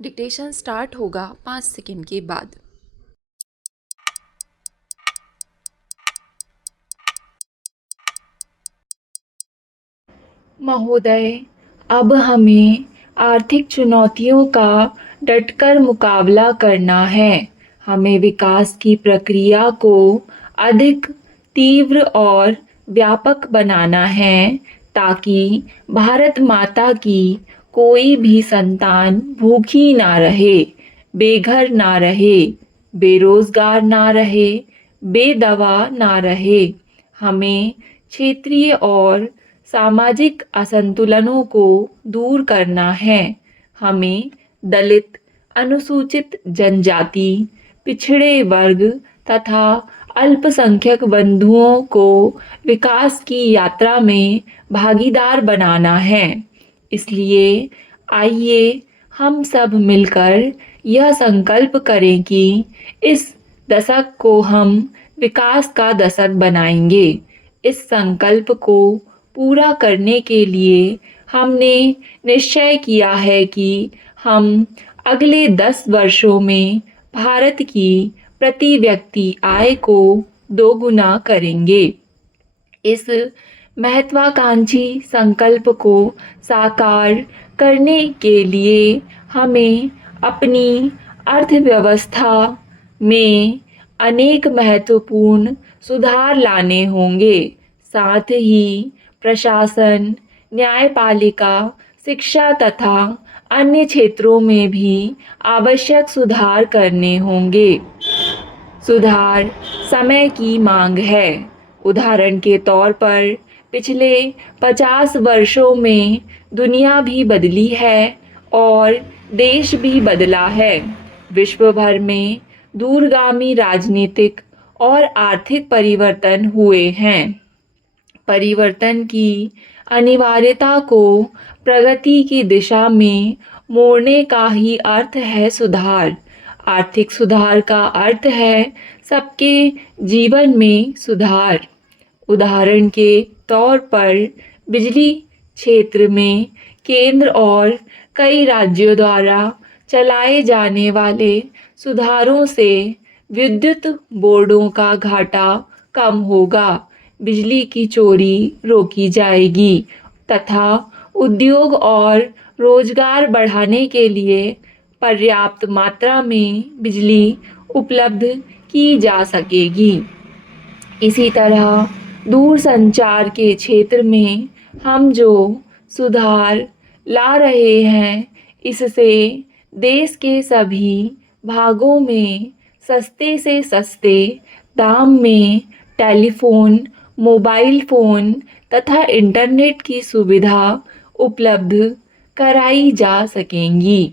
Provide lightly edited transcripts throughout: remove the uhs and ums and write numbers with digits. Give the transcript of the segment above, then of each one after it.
Dictation start होगा 5 second के बाद। महोदय, अब हमें आर्थिक चुनौतियों का डटकर मुकाबला करना है। हमें विकास की प्रक्रिया को अधिक तीव्र और व्यापक बनाना है ताकि भारत माता की कोई भी संतान भूखी ना रहे, बेघर ना रहे, बेरोजगार ना रहे, बेदवा ना रहे। हमें क्षेत्रीय और सामाजिक असंतुलनों को दूर करना है। हमें दलित, अनुसूचित जनजाति, पिछड़े वर्ग तथा अल्पसंख्यक बंधुओं को विकास की यात्रा में भागीदार बनाना है। इसलिए आइए हम सब मिलकर यह संकल्प करें कि इस दशक को हम विकास का दशक बनाएंगे। इस संकल्प को पूरा करने के लिए हमने निश्चय किया है कि हम अगले 10 वर्षों में भारत की प्रति व्यक्ति आय को दोगुना करेंगे। इस महत्वाकांक्षी संकल्प को साकार करने के लिए हमें अपनी अर्थव्यवस्था में अनेक महत्वपूर्ण सुधार लाने होंगे। साथ ही प्रशासन, न्यायपालिका, शिक्षा तथा अन्य क्षेत्रों में भी आवश्यक सुधार करने होंगे। सुधार समय की मांग है। उदाहरण के तौर पर पिछले 50 वर्षों में दुनिया भी बदली है और देश भी बदला है। विश्व भर में दूरगामी राजनीतिक और आर्थिक परिवर्तन हुए हैं। परिवर्तन की अनिवार्यता को प्रगति की दिशा में मोड़ने का ही अर्थ है सुधार। आर्थिक सुधार का अर्थ है सबके जीवन में सुधार। उदाहरण के तौर पर बिजली क्षेत्र में केंद्र और कई राज्यों द्वारा चलाए जाने वाले सुधारों से विद्युत बोर्डों का घाटा कम होगा, बिजली की चोरी रोकी जाएगी तथा उद्योग और रोजगार बढ़ाने के लिए पर्याप्त मात्रा में बिजली उपलब्ध की जा सकेगी। इसी तरह दूरसंचार के क्षेत्र में हम जो सुधार ला रहे हैं, इससे देश के सभी भागों में सस्ते से सस्ते दाम में टेलीफोन, मोबाइल फ़ोन तथा इंटरनेट की सुविधा उपलब्ध कराई जा सकेंगी।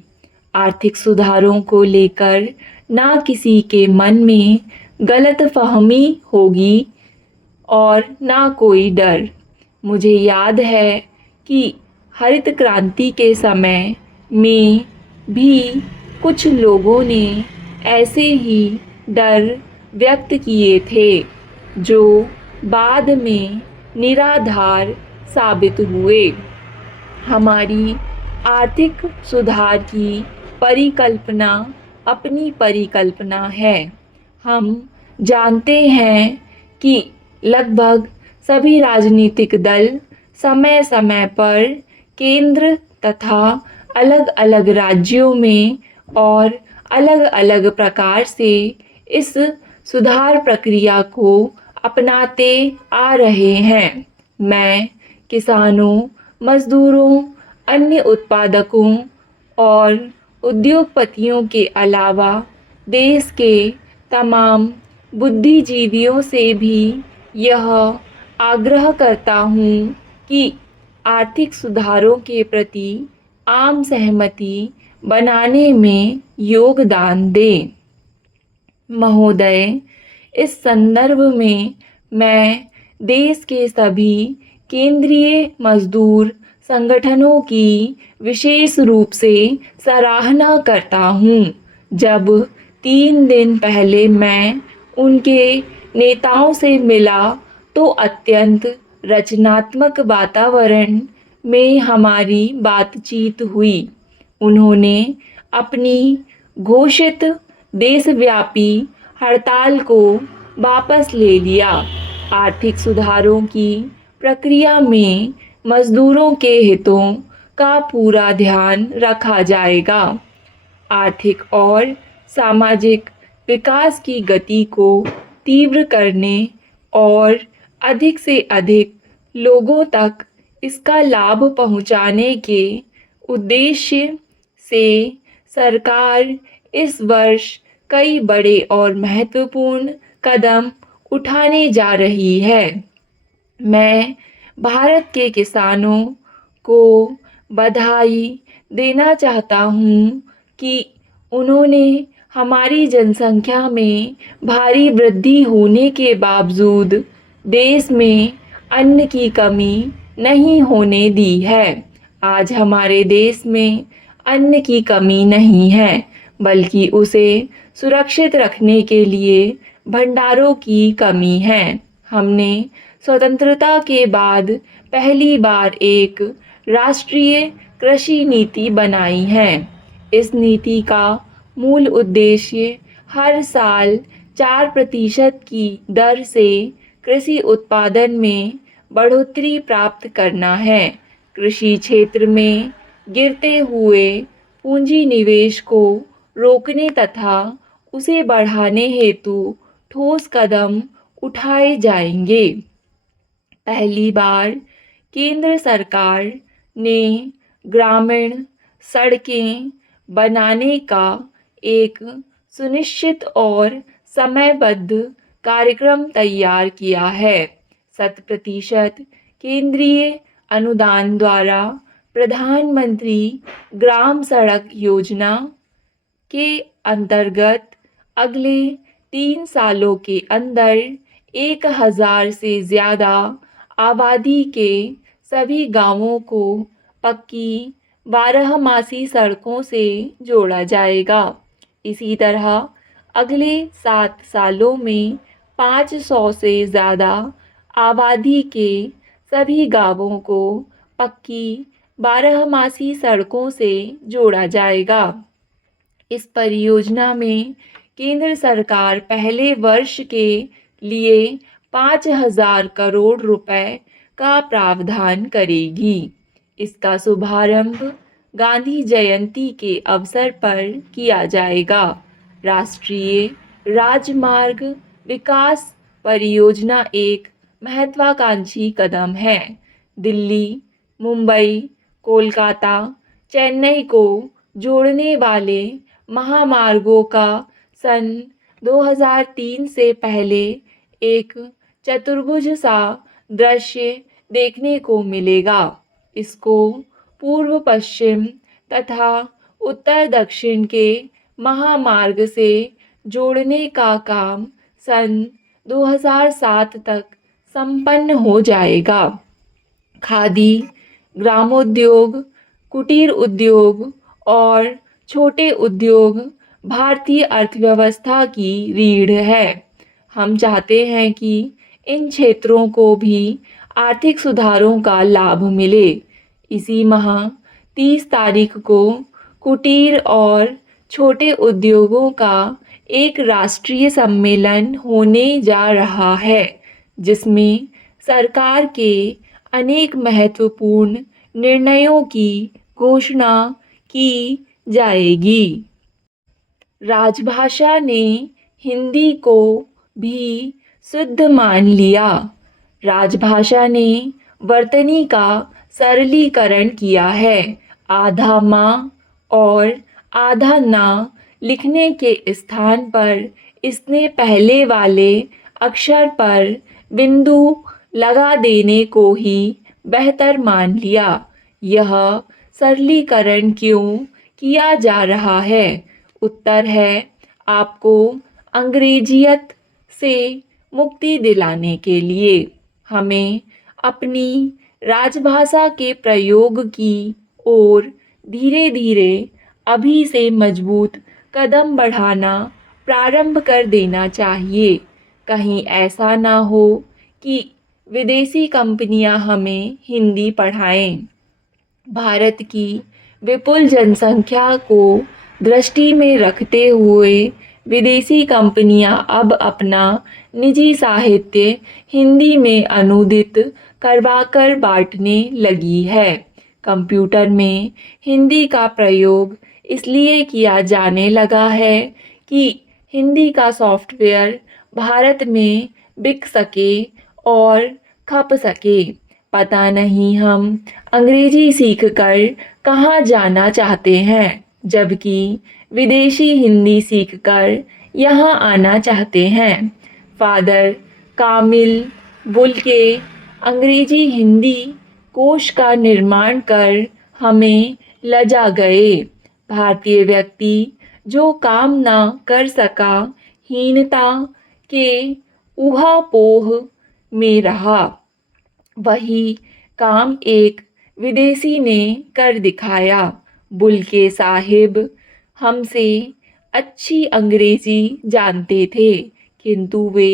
आर्थिक सुधारों को लेकर ना किसी के मन में गलतफहमी होगी और ना कोई डर। मुझे याद है कि हरित क्रांति के समय में भी कुछ लोगों ने ऐसे ही डर व्यक्त किए थे, जो बाद में निराधार साबित हुए। हमारी आर्थिक सुधार की परिकल्पना अपनी परिकल्पना है। हम जानते हैं कि लगभग सभी राजनीतिक दल समय समय पर केंद्र तथा अलग अलग राज्यों में और अलग अलग प्रकार से इस सुधार प्रक्रिया को अपनाते आ रहे हैं। मैं किसानों, मजदूरों, अन्य उत्पादकों और उद्योगपतियों के अलावा देश के तमाम बुद्धिजीवियों से भी यह आग्रह करता हूँ कि आर्थिक सुधारों के प्रति आम सहमति बनाने में योगदान दें। महोदय, इस संदर्भ में मैं देश के सभी केंद्रीय मजदूर संगठनों की विशेष रूप से सराहना करता हूँ। जब 3 दिन पहले मैं उनके नेताओं से मिला तो अत्यंत रचनात्मक वातावरण में हमारी बातचीत हुई। उन्होंने अपनी घोषित देशव्यापी हड़ताल को वापस ले लिया। आर्थिक सुधारों की प्रक्रिया में मजदूरों के हितों का पूरा ध्यान रखा जाएगा। आर्थिक और सामाजिक विकास की गति को तीव्र करने और अधिक से अधिक लोगों तक इसका लाभ पहुंचाने के उद्देश्य से सरकार इस वर्ष कई बड़े और महत्वपूर्ण कदम उठाने जा रही है। मैं भारत के किसानों को बधाई देना चाहता हूँ कि उन्होंने हमारी जनसंख्या में भारी वृद्धि होने के बावजूद देश में अन्न की कमी नहीं होने दी है। आज हमारे देश में अन्न की कमी नहीं है, बल्कि उसे सुरक्षित रखने के लिए भंडारों की कमी है। हमने स्वतंत्रता के बाद पहली बार एक राष्ट्रीय कृषि नीति बनाई है। इस नीति का मूल उद्देश्य हर साल 4% की दर से कृषि उत्पादन में बढ़ोतरी प्राप्त करना है। कृषि क्षेत्र में गिरते हुए पूंजी निवेश को रोकने तथा उसे बढ़ाने हेतु ठोस कदम उठाए जाएंगे। पहली बार केंद्र सरकार ने ग्रामीण सड़कें बनाने का एक सुनिश्चित और समयबद्ध कार्यक्रम तैयार किया है। 100% केंद्रीय अनुदान द्वारा प्रधानमंत्री ग्राम सड़क योजना के अंतर्गत अगले 3 सालों के अंदर 1000 से ज़्यादा आबादी के सभी गांवों को पक्की 12मासी सड़कों से जोड़ा जाएगा। इसी तरह अगले 7 सालों में 500 से ज़्यादा आबादी के सभी गांवों को पक्की 12मासी सड़कों से जोड़ा जाएगा। इस परियोजना में केंद्र सरकार पहले वर्ष के लिए 5000 करोड़ रुपए का प्रावधान करेगी। इसका शुभारंभ गांधी जयंती के अवसर पर किया जाएगा। राष्ट्रीय राजमार्ग विकास परियोजना एक महत्वाकांक्षी कदम है। दिल्ली, मुंबई, कोलकाता, चेन्नई को जोड़ने वाले महामार्गों का सन 2003 से पहले एक चतुर्भुज सा दृश्य देखने को मिलेगा। इसको पूर्व पश्चिम तथा उत्तर दक्षिण के महामार्ग से जोड़ने का काम सन 2007 तक संपन्न हो जाएगा। खादी, ग्रामोद्योग, कुटीर उद्योग और छोटे उद्योग भारतीय अर्थव्यवस्था की रीढ़ है। हम चाहते हैं कि इन क्षेत्रों को भी आर्थिक सुधारों का लाभ मिले। इसी माह 30 तारीख को कुटीर और छोटे उद्योगों का एक राष्ट्रीय सम्मेलन होने जा रहा है, जिसमें सरकार के अनेक महत्वपूर्ण निर्णयों की घोषणा की जाएगी। राजभाषा ने हिंदी को भी शुद्ध मान लिया। राजभाषा ने वर्तनी का सरलीकरण किया है। आधा माँ और आधा ना लिखने के स्थान पर इसने पहले वाले अक्षर पर बिंदु लगा देने को ही बेहतर मान लिया। यह सरलीकरण क्यों किया जा रहा है? उत्तर है आपको अंग्रेजियत से मुक्ति दिलाने के लिए। हमें अपनी राजभाषा के प्रयोग की ओर धीरे धीरे अभी से मजबूत कदम बढ़ाना प्रारंभ कर देना चाहिए। कहीं ऐसा ना हो कि विदेशी कंपनियां हमें हिंदी पढ़ाएं। भारत की विपुल जनसंख्या को दृष्टि में रखते हुए विदेशी कंपनियां अब अपना निजी साहित्य हिंदी में अनुदित करवाकर बांटने लगी है। कंप्यूटर में हिंदी का प्रयोग इसलिए किया जाने लगा है कि हिंदी का सॉफ्टवेयर भारत में बिक सके और खप सके। पता नहीं हम अंग्रेजी सीखकर कहाँ जाना चाहते हैं, जबकि विदेशी हिंदी सीखकर यहाँ आना चाहते हैं। फादर कामिल बुल्के अंग्रेजी हिंदी कोश का निर्माण कर हमें लजा गए। भारतीय व्यक्ति जो काम ना कर सका, हीनता के ऊहापोह में रहा, वही काम एक विदेशी ने कर दिखाया। बुल्के साहिब हमसे अच्छी अंग्रेजी जानते थे, किंतु वे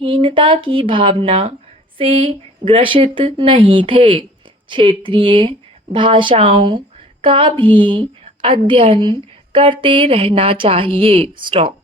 हीनता की भावना से ग्रसित नहीं थे। क्षेत्रीय भाषाओं का भी अध्ययन करते रहना चाहिए। स्टॉप।